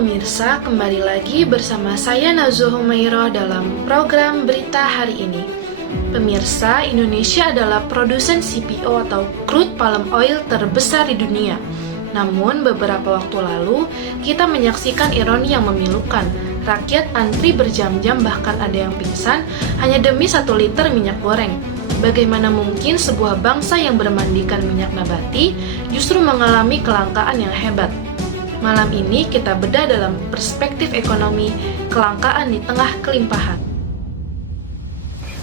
pemirsa, kembali lagi bersama saya Nazuh Humairoh dalam program Berita Hari Ini. Pemirsa, Indonesia adalah produsen CPO atau crude palm oil terbesar di dunia. Namun, beberapa waktu lalu, kita menyaksikan ironi yang memilukan. Rakyat antri berjam-jam, bahkan ada yang pingsan, hanya demi 1 liter minyak goreng. Bagaimana mungkin sebuah bangsa yang bermandikan minyak nabati justru mengalami kelangkaan yang hebat? Malam ini kita bedah dalam perspektif ekonomi, kelangkaan di tengah kelimpahan.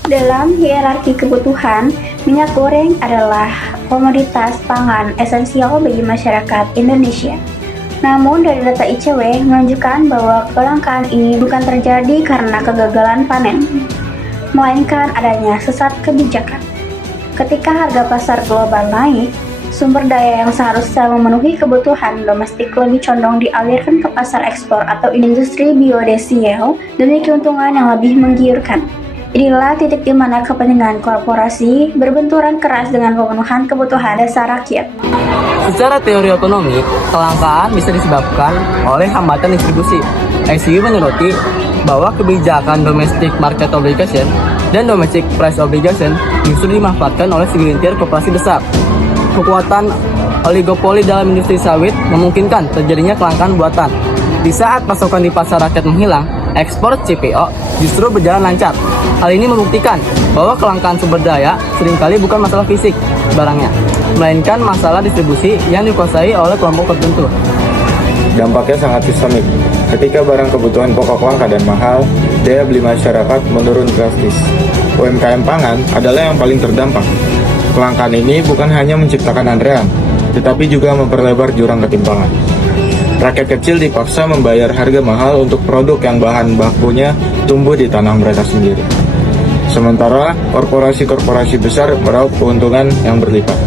Dalam hierarki kebutuhan, minyak goreng adalah komoditas pangan esensial bagi masyarakat Indonesia. Namun dari data ICW menunjukkan bahwa kelangkaan ini bukan terjadi karena kegagalan panen, melainkan adanya sesat kebijakan. Ketika harga pasar global naik, sumber daya yang seharusnya memenuhi kebutuhan domestik lebih condong dialirkan ke pasar ekspor atau industri biodiesel demi keuntungan yang lebih menggiurkan. Inilah titik di mana kepentingan korporasi berbenturan keras dengan pemenuhan kebutuhan dasar rakyat. Secara teori ekonomi, kelangkaan bisa disebabkan oleh hambatan distribusi. ICU menyoroti bahwa kebijakan domestic market obligation dan domestic price obligation justru dimanfaatkan oleh segelintir koperasi besar. Kekuatan oligopoli dalam industri sawit memungkinkan terjadinya kelangkaan buatan. Di saat pasokan di pasar rakyat menghilang, ekspor CPO justru berjalan lancar. Hal ini membuktikan bahwa kelangkaan sumber daya seringkali bukan masalah fisik barangnya, melainkan masalah distribusi yang dikuasai oleh kelompok tertentu. Dampaknya sangat sistemik. Ketika barang kebutuhan pokok langka dan mahal, daya beli masyarakat menurun drastis. UMKM pangan adalah yang paling terdampak. Kelangkaan ini bukan hanya menciptakan antrean, tetapi juga memperlebar jurang ketimpangan. Rakyat kecil dipaksa membayar harga mahal untuk produk yang bahan bakunya tumbuh di tanah mereka sendiri. Sementara korporasi-korporasi besar meraup keuntungan yang berlipat.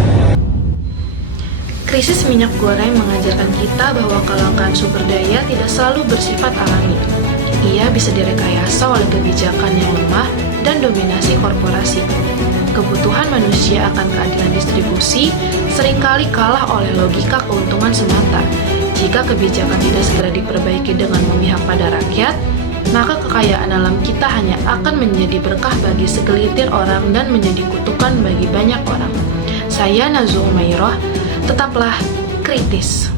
Krisis minyak goreng mengajarkan kita bahwa kelangkaan sumber daya tidak selalu bersifat alami. Ia bisa direkayasa oleh kebijakan yang lemah dan dominasi korporasi. Kebutuhan manusia akan keadilan distribusi seringkali kalah oleh logika keuntungan semata. Jika kebijakan tidak segera diperbaiki dengan memihak pada rakyat, maka kekayaan alam kita hanya akan menjadi berkah bagi segelintir orang dan menjadi kutukan bagi banyak orang. Saya Nazuh Humairoh, tetaplah kritis.